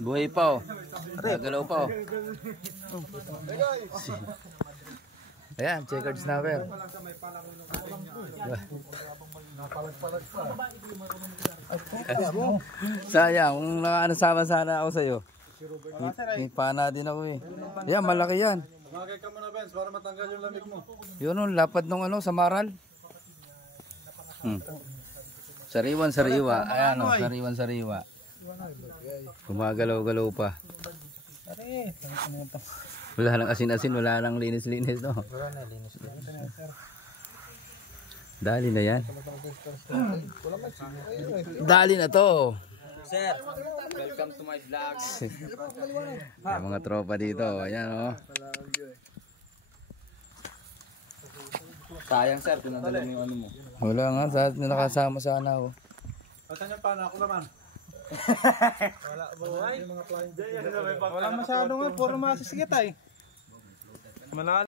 Buhay pa oh. Nagalaw pa oh. Ayan, checkered snapper. Sayang, kung nakaanasama sana ako sa'yo. May pana din ako eh. Yan, malaki yan. Magay ka muna, Benz, para matanggal yung lamig mo. Yun o, lapad nung ano, sa maral. Sariwan-sariwa. Ayan o, sariwan-sariwa. Gumagalaw-galaw pa. Wala lang asin-asin, wala lang linis-linis no. Dali na yan. Dali na to. Sir, welcome to my vlog. May mga tropa dito. Ayan o. Sayang sir, pinadala mo yung ano mo. Wala nga, sa nakasama sana ako. Saan yung pana? Ako naman. Wala buhay. Wala masyado nga, puro masisigit ay. Malalim.